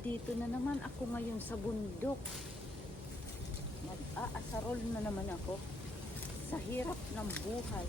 Nandito na naman ako ngayon sa bundok. Mag-aasarol na naman ako sa hirap ng buhay.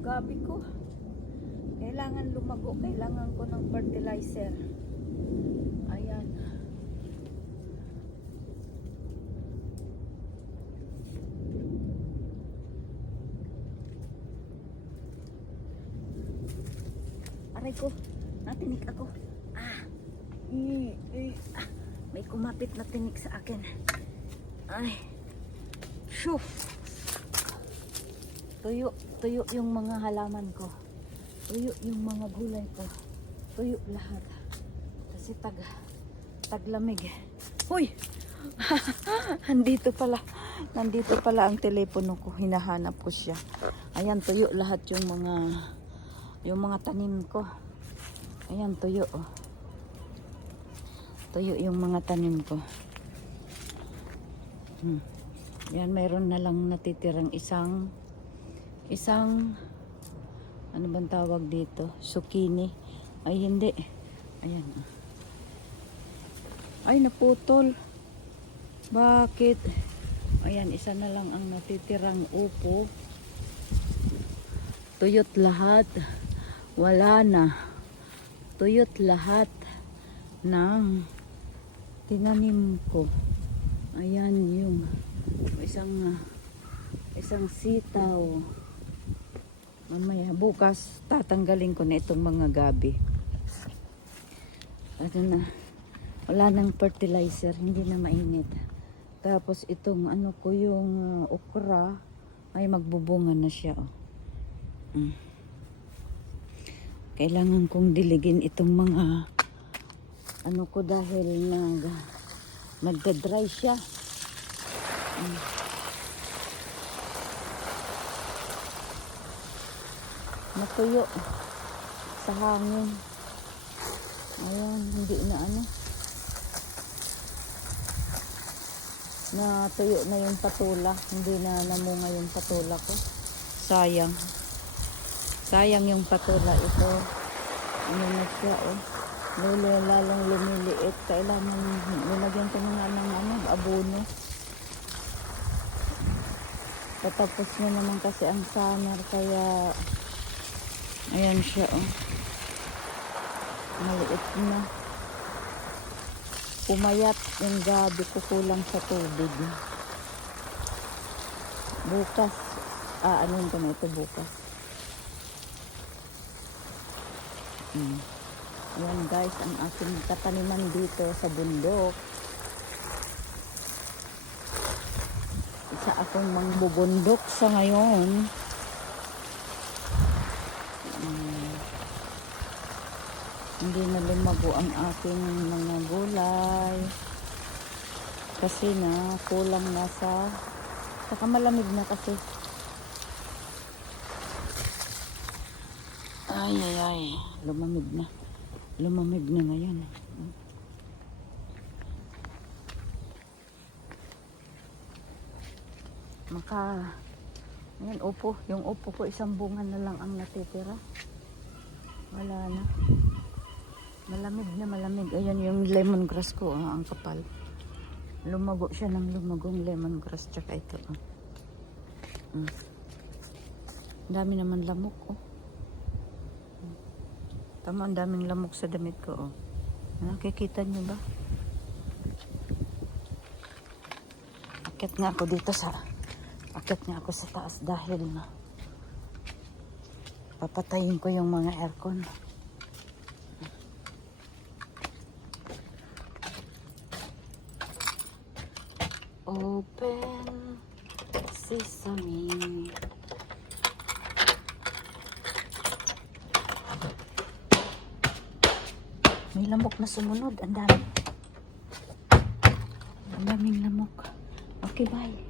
Gabi ko, kailangan lumago, kailangan ko ng fertilizer. Ayan. Aray ko, natinik ako. May kumapit na tinik sa akin. Ay, shoo. Tuyo yung mga halaman ko. Tuyo yung mga gulay ko. Tuyo lahat. Kasi taglamig. Hoy! Nandito pala ang telepono ko. Hinahanap ko siya. Ayan, tuyo lahat yung mga tanim ko. Ayan, tuyo. Oh. Tuyo yung mga tanim ko. Yan, mayroon na lang natitirang isang ano bang tawag dito? Zucchini. Ay, hindi. Ayan. Ay, naputol. Bakit? Ayan, isa na lang ang natitirang upo. Tuyot lahat. Wala na. Tuyot lahat ng tinanim ko. Ayan yung isang sitaw. Mamaya, bukas, tatanggalin ko na itong mga gabi. Ano na, wala nang fertilizer, hindi na mainit. Tapos itong ano ko, yung okra, ay magbubunga na siya. Oh. Kailangan kong diligin itong mga ano ko dahil nagda-dry siya. Natuyo sa hangin. Ayan, hindi na ano. Natuyo na yung patula. Hindi na namunga yung patula ko. Sayang. Sayang yung patula ito. Ano na siya, oh. Lalong lumiliit. Kailangan nilagyan ko na ng abono. Patapos na naman kasi ang summer, kaya ayan siya, oh. Maliit na. Pumayat yung gabi ko, kulang sa tubig. Bukas, anuin ko na ito bukas. Ayan guys, ang aking kataniman dito sa bundok. Isa akong mangbubundok sa ngayon. Hindi na lumago ang aking mga gulay kasi na kulang na saka malamig na kasi. Ay, lumamig na ngayon. Ayan, yung upo ko, isang bunga na lang ang natitira. Wala na. Malamig. Ayan yung lemongrass ko, ang kapal. Lumago siya ng lumagong lemongrass. Tsaka ito. Dami naman lamok, oh. Tama, ang daming lamok sa damit ko, oh. Nakikita nyo ba? Akyat nga ako sa taas dahil papatayin ko yung mga aircon. Open sesame. May lamok na sumunod. Ang dami. Ang daming lamok. Okay, bye.